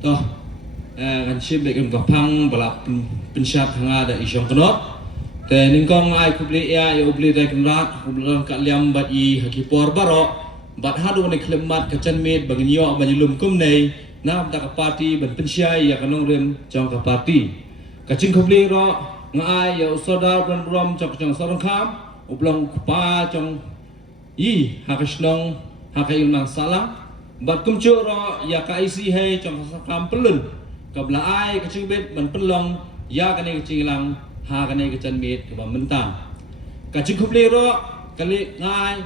Toh, kan sibuk kan kapang balap pensyat hanga ada isyong kenot. Te ningkong ai kubli ya ubli te kenrat ubli kat liam bat i hakipor barok bat hadu ne klemat kacan med bangin yo banyulum kum nei na da kapati ban pensyai ya kanong rem jong kapati. Kacing kubli ro ngai ya usoda ban brom jong sorong kham ublong kupa jong i hakasnong hakai mang salam bat kumcu ro ya ka isi he jong sakam pelun kabla ai kacing bet ban pelong ya kane kacing lang ha kane kacan met ke mentang kacing kubli ro kali ngai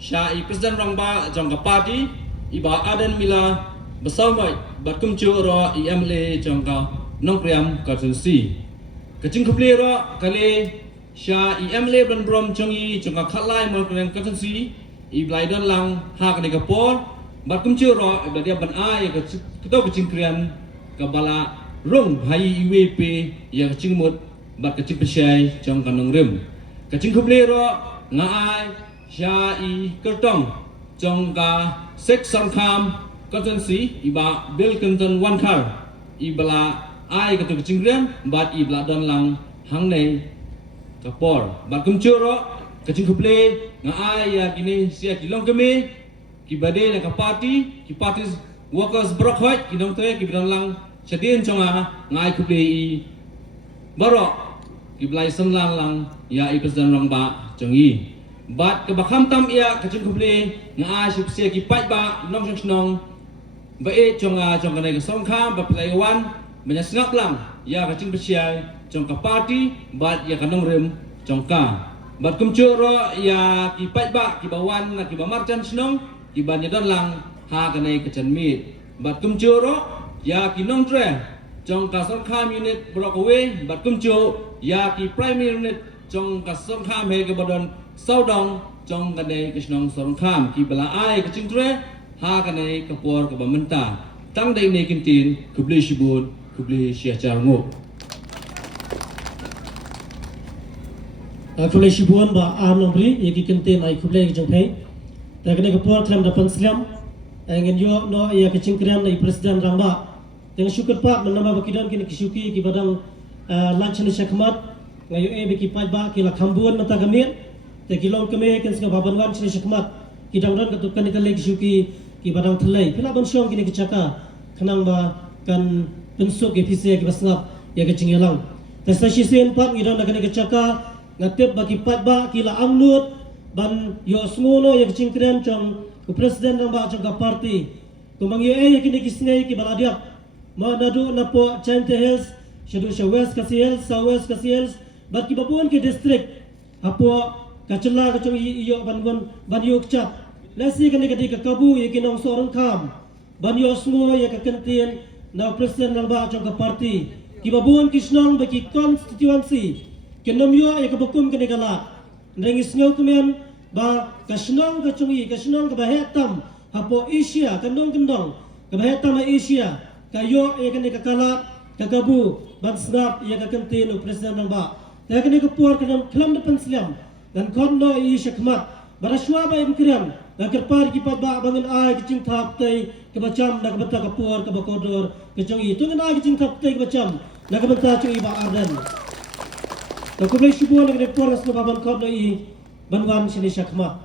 syai presiden rong ba jong ka parti iba adan mila besamai bat kumcu ro imle jong ka nongpriam ka tunsi kacing kubli ro kali syai imle ban brom jong i jong ka khalai mol krem ka tunsi iblai don lang ha kane ka por bat kumcu ro ibla dia ban ai ka to kacing krian ka bala rong hai iwp ya kacing mut bat kacing pesyai jong kanong rem kacing kubli ro ngai syai kertong jong ka sek sangkham konsensi iba bill clinton one car ibla ai ka kacing rian bat ibla don lang hang nei kapor bat kumcu ro kacing kubli ngai ya kini sia kilong kemi kibade na kapati ki party workers brokhoi kinong te ki bidang lang chadien chonga ngai kubli i barok kiblai sanlan lang ya i presiden rong ba chongi bat ke bakham tam ia kacing kubli ngai sipse ki pai ba nong nong ba e chonga chong kanai ka songkham ba play one menya snap lang ya kacing pesyai chong ka party bat ya kanong rem chong ka bat kumcu ro ya ki pai ba ki bawan na ki ba marchan snong ki ban don lang ha kanai kacan mit bat kumcu ro ya ki nong tre jong ka songkham unit block away bat kumcu ya ki primary unit jong ka songkham he ke bodon saudong jong kanai kisnong songkham ki bala ai ka cingtre ha kanai ka por ka bamenta tang dai ne kintin kubli shibun kubli syachar ngo kubli shibun ba am nombri yeki kintin ai kubli jong phe ta kanai ka por klam da panslam angin yo no ya ka cingkriam nai presiden rangba dengan syukur pak menambah bakidan kini kisyuki ki badang lanchani syakmat ngayo beki pajba ki lakhambun mata gamir te kilong keme ken singa babanwan chini syakmat ki dangdan katukan kita lagi syuki ki badang thelai pila ban syong kini kicaka kenang ba kan pensuk ki pise ki basngap ya ke cingyalang te stasisen pak ngidang da kini kicaka ngatep baki pajba ki la amnut ban yo sngono ya ke cingkren chong ku presiden rangba chong ka parti kumang yo ya kini kisngai ki baladiak ma nadu napo Chante Hills Shadu West Kasi Hills South West Kasi Hills bat ki bapuan ke district apo kacela kacung iyo ban yo kcap lasi kan ke kabu ye kinong sorong kam ban yo smo ye ka kentin na presiden nang ba jong ka parti ki bapuan kisnong baki constituency kinom yo ye ka bakum ke negala rengis ngau kemen ba kasnong kacung i kasnong ka bahetam apo Asia kandong ka bahetam Asia kayo ia kena kekala kagabu ban snap ia kakentin presiden nang ba ta kena kepur kena kelam depan siam dan kondo i syakmat baraswa ba imkriam dan kerpar ki ba bangun ai kicing thap tai ke bacam nak beta kepur ke bakodor kecong itu kena kicing thap tai ke bacam nak beta cung i ba ardan ta kublai syubuan kena kepur asno baban kondo i banwan sini syakmat